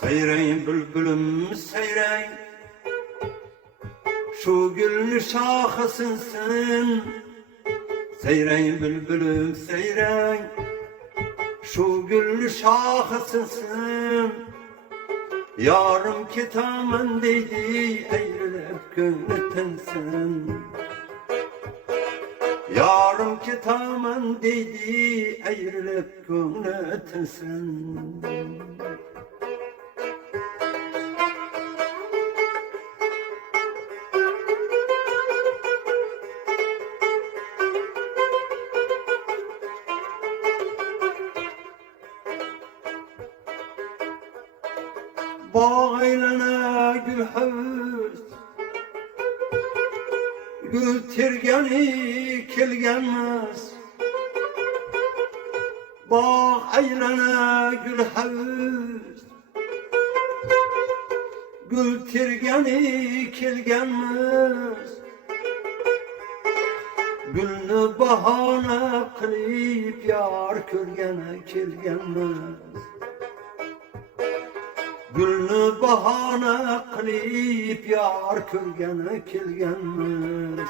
Seyreyin bülbülüm seyreyin, şu gülün şahısınsın. Seyreyin bülbülüm seyreyin, şu gülün şahısınsın. Yarım kitamen deydi eğrilip gönletinsin. Yarım kitamen deydi eğrilip gönletinsin. Bağ eylene gül havuz, gül tirgeni kelgenmez. Bağ eylene gül havuz, gül tirgeni kelgenmez. Gülnü bahane kılıp yar körgene kelgenmez. Gülnü bahane kılıp yar körgene kelgenmez.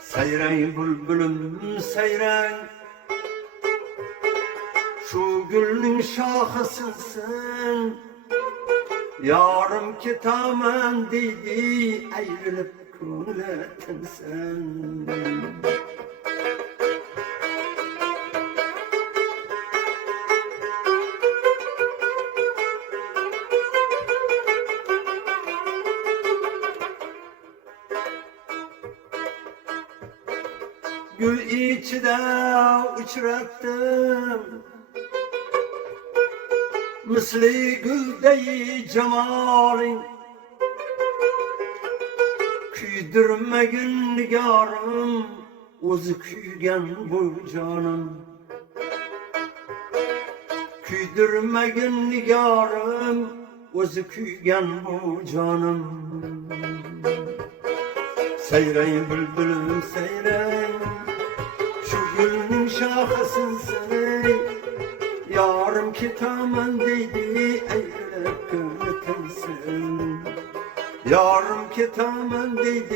Seyreyin bülbülüm seyreyin, şu gülün şahısınsın. Yarım kitamen deydi eğrilip könletinsin. Gül içide uçrattım, misli güldeyi cemalin. Küydürmegin nigarım, o'zi kuygan bu canım. Küydürmegin nigarım, o'zi kuygan bu canım. Seyreyin bülbülüm seyreyin, şu gülün şahısınsın. Yarım kitamen deydi eğrilip gönletinsin. Yarım kitamen deydi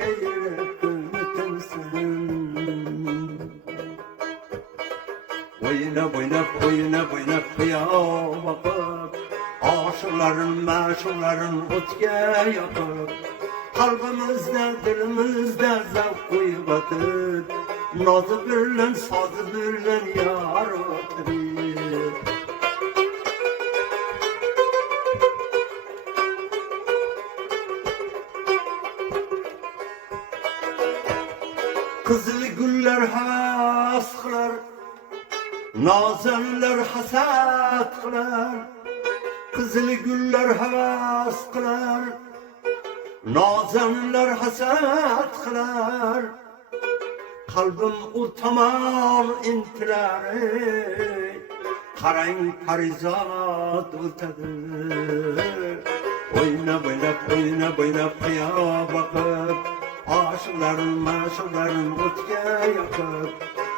eğrilip gönletinsin. Boyuna boyuna kıya bakıp, aşıkların meşhurların ötke yakıp, kalbimizde dilimizde zevk kuybatıp, nazı birlen sazı birlen yar oturup. Kızıl güller has kılar, nazenler hasat kılar. Kızıl güller has kılar, nazenler hasat kılar. Kalbim o tamam intiler, karayın parizat ötedir. Oyna boyna kıya bakıp, aşıkların maşıkların ötke yakıp,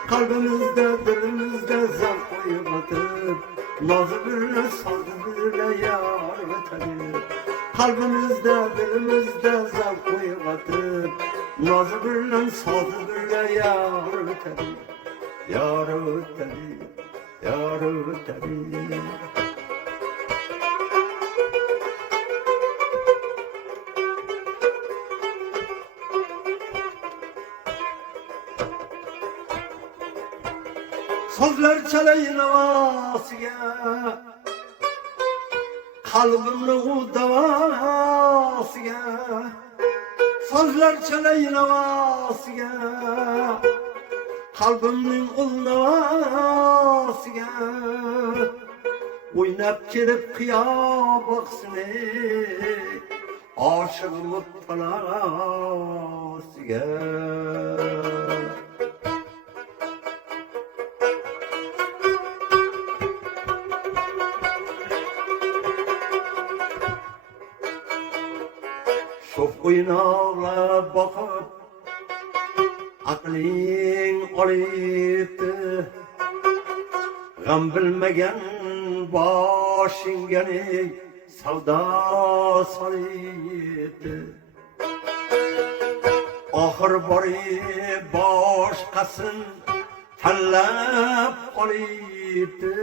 kalbimizde dilimizde zevk kuybatıp, nazı birle sazı birle yar ötedir. Kalbimizde dilimizde zevk kuybatıp, nazı birle sazı birle yar ötedir. Yar ötedir, yar ötedir. Sözler çeleyin havasıya, kalbimnin davasıya. Sözler çeleyin havasıya, kalbimnin davasıya. Oynap gelip kıya baksın aşığımın talasıya. Çok oynağla bakıp aklın olayıptı. Gam bilmegen başingani savda salıydı. Ahır bari başkasın tanlap qolydı.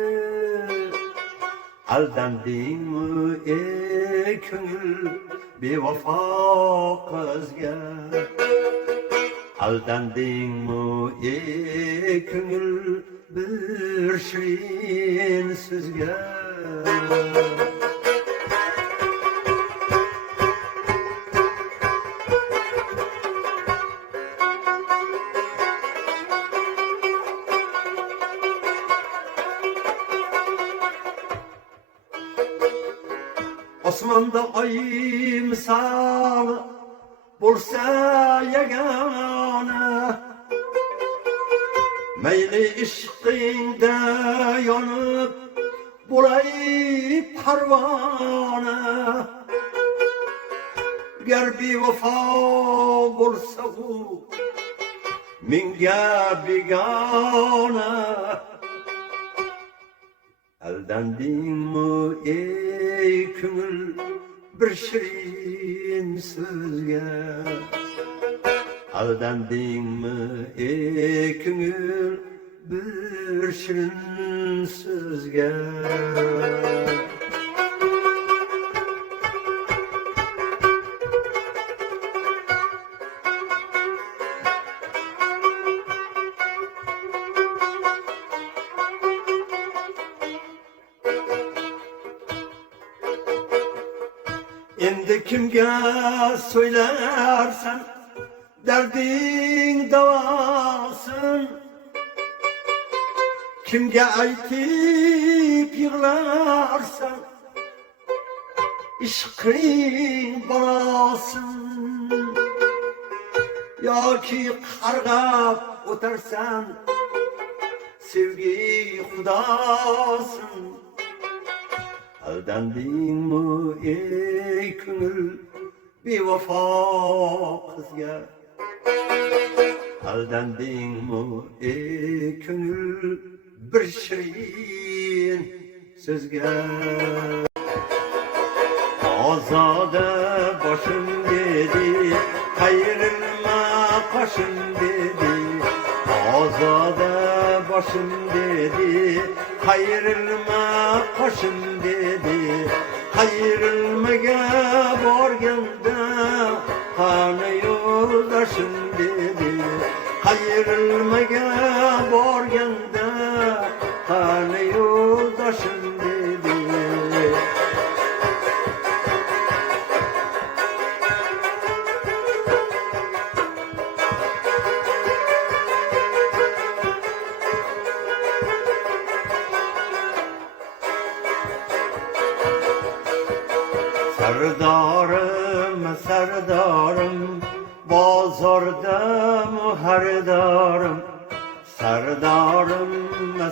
Aldandingmi ey ko'ngil bevafo qizga? Aldandingmi ey ko'ngil bir shirin so'zga? Osmanda ay misal bo'lsa yagona, mayli ishqingda yonib bo'lay parvona. Gar bevafo bo'lsa u menga begona. Aldandingmi ey ko'ngil bir shirin so'zga? Aldandingmi ey ko'ngil bir shirin so'zga? Endi kimga söylersen derdin davaсын, kimge aytip yığlarsan ishqing balasın, yoki qarg'ab o'tarsan sevgi xudosın. Aldandingmi ey ko'ngil bevafo qizga? Aldandingmi ey ko'ngil bir shirin so'zga? Ozoda boshim dedi, qayrilma qoshim dedi. Ozoda boshim dedi, qayrilma qoshim dedi. Qayrilmaga borganda qani yo'ldoshim dedi. Qayrilmaga borganda qani yo'ldoshim dedi. Serdarım, serdarım, bozorda muhardarım. Serdarım,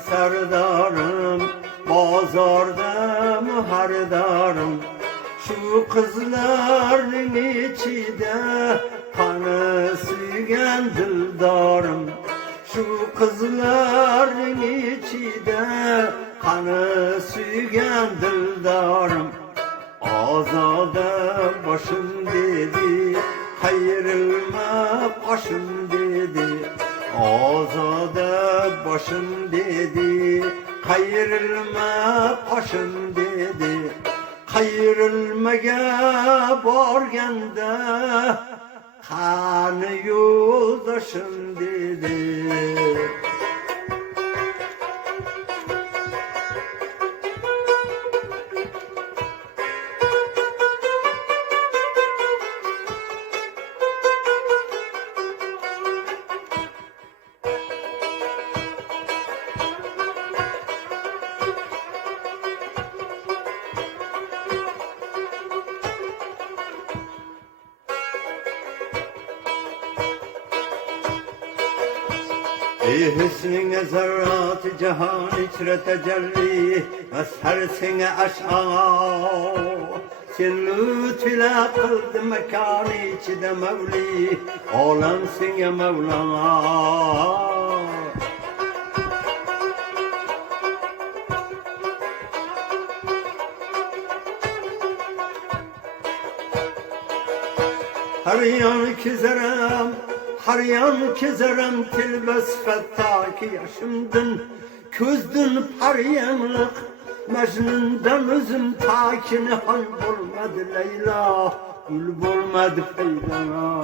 serdarım, bozorda muhardarım. Şu kızların içinde kanı suygan dildarım. Şu kızların içinde kanı suygan dildarım. Ozoda boshim dedi, qayrilma qoshim dedi. Ozoda boshim dedi, qayrilma qoshim dedi. Qayrilmaga borganda qani yo'ldoshim dedi. Ey hüsnüne zerrat-ı cihan içre tecelli, meshersine aşağı. Sen lütfüle kıldın mekanı içinde Mevli, olamsın ya Mevlana. Her yan kezerem, her yan kezerem tilbes fettaki yaşımdın. Közdün paryanlık, Mecnun'dan özüm ta ki nihal bulmadı Leyla, gül bulmadı Feyla.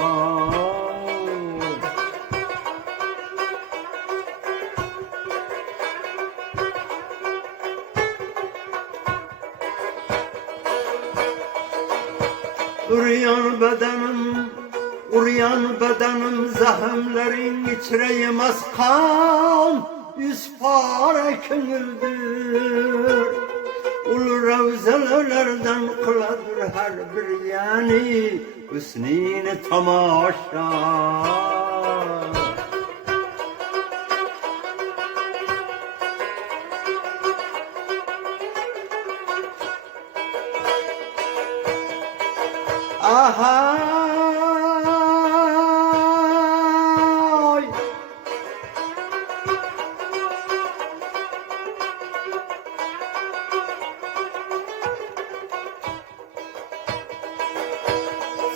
Uruyan bedenim zahimlerin içreyemez kan, yüz para köngüldür. Ulu ravzalardan kıladır her bir yani, hüsnini tamaşa. Ahay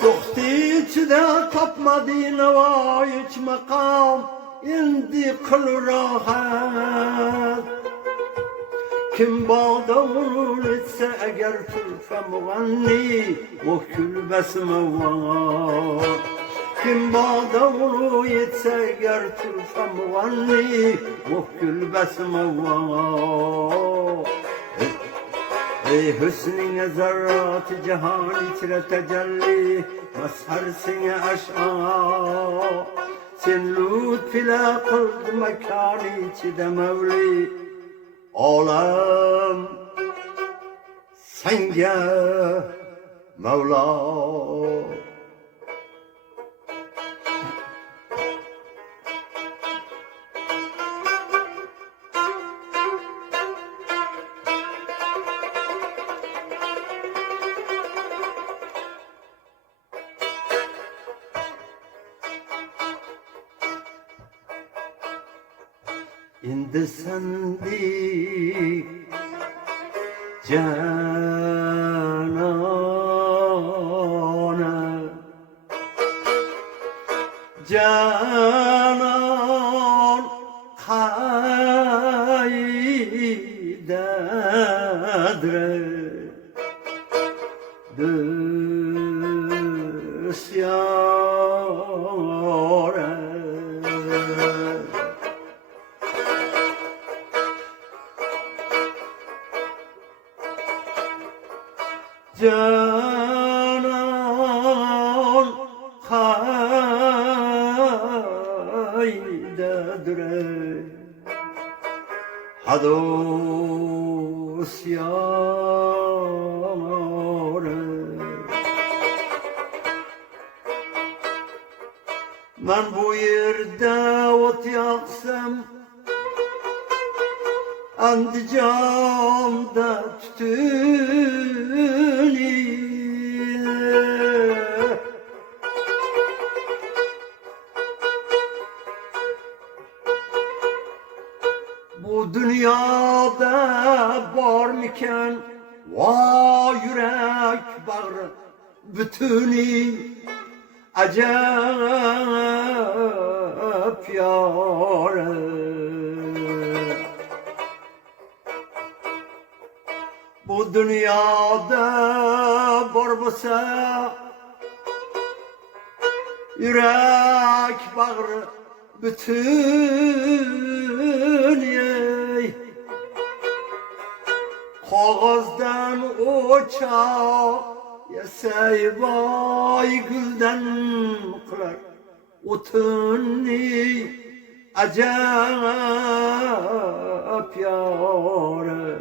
Zuhti içide tapmadı neva hiç makam, indi kıl rahat. Kim bağda vurur etse eğer türfe muganni, o külbesi var. Kim bağda vurur etse eğer türfe muganni, o külbesi var. Ey hüsnine zerrat cihan içre tecelli, mazharsine aşağı. Sen lütfüyle kıldı mekanı içide mevli. Alem senge Mevla. İndi sendik canana, canan kaydedir düsyare. Canan kaydedir hadus yâre. Ben bu yerde ot yaksam, Andijan'da tütünü, bu dünyada var mıken vay yürek bağrı bütünü, acayip yâre. Bu dünyada var bolsa yürek bağrı bütün ey, kağızdan uçak yasay vay gülden kılar otunni, acayip yâre.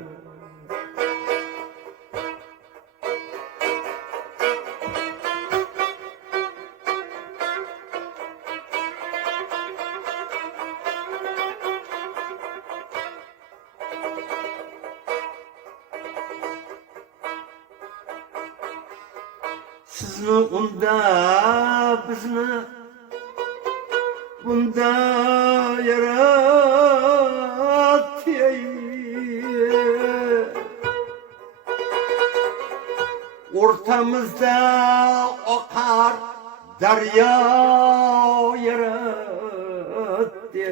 Sizni unda bizni bunda yaratdi. Ortamızda akar daryo yaratdi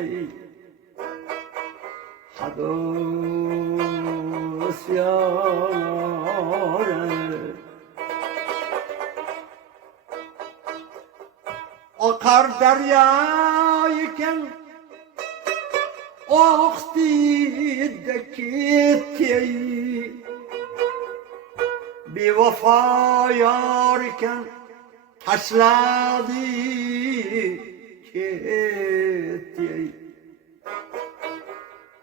hadus yore akar daryo iken oqdi de ketdi bevafa yar iken tashladı ketdi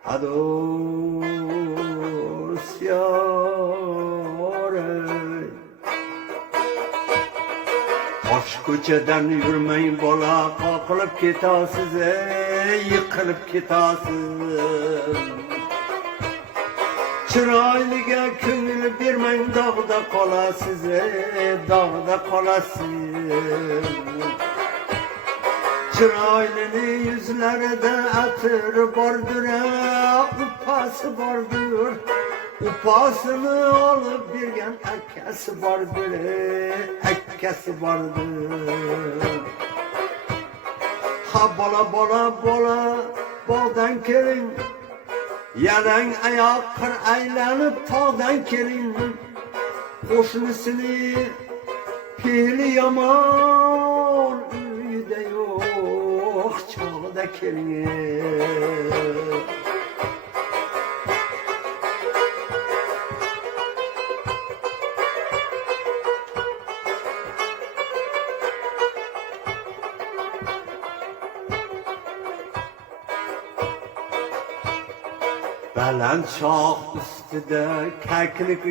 hadus yore Tosh ko'chadan yurmang bola qoqilib ketasiz yiqilib ketasiz chiroyliga ko'ngil bermang dog'da qolasiz dog'da qolasiz chiroylini yuzlarida atir bordir upasi bordir upasini olib bergan akasi bordir akasi bordir ha bola bola bola bog'dan keling yalang ayoq qir aylanib tog'dan keling qo'shnisini fe'li yomon uyida yo'q chog'da keling baland shoh ustida kaklik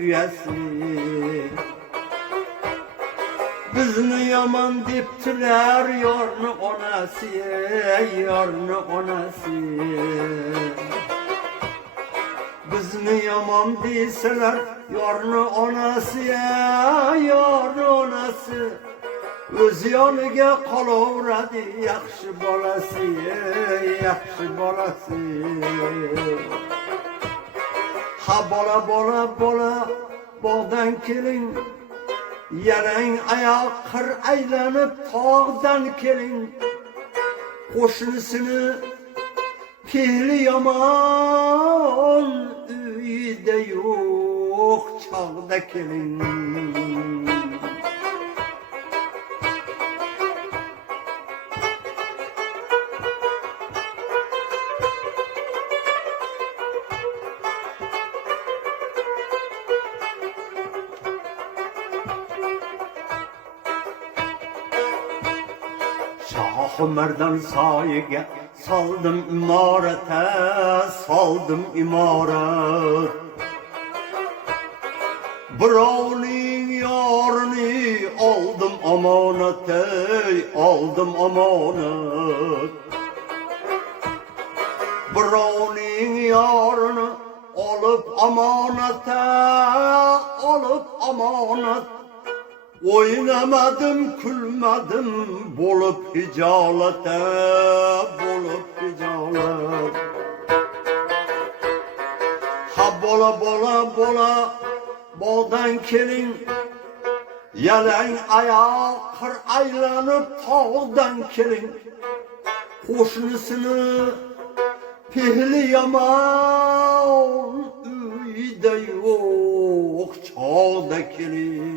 uyasi bizni yomon debdilar yorni onasi bizni yomon deysalar yorni onasi o'z yoniga qolaveradi yaxshi bolasi ha bola bola bola bog'dan keling yalang ayoq qir aylanib tog'dan keling qo'shnisini fe'li yomon uyida yo'q chog'da keling Shohimardon soyiga soldim imorat birovning yorini oldim omonat birovning yorini olib omonat Oynamadım, kulmadım, bolup hicalet Ha bola bola bola bog'dan keling yalang ayoq qir aylanib tog'dan keling qo'shnisini fe'li yomon uyida yo'q chog'da keling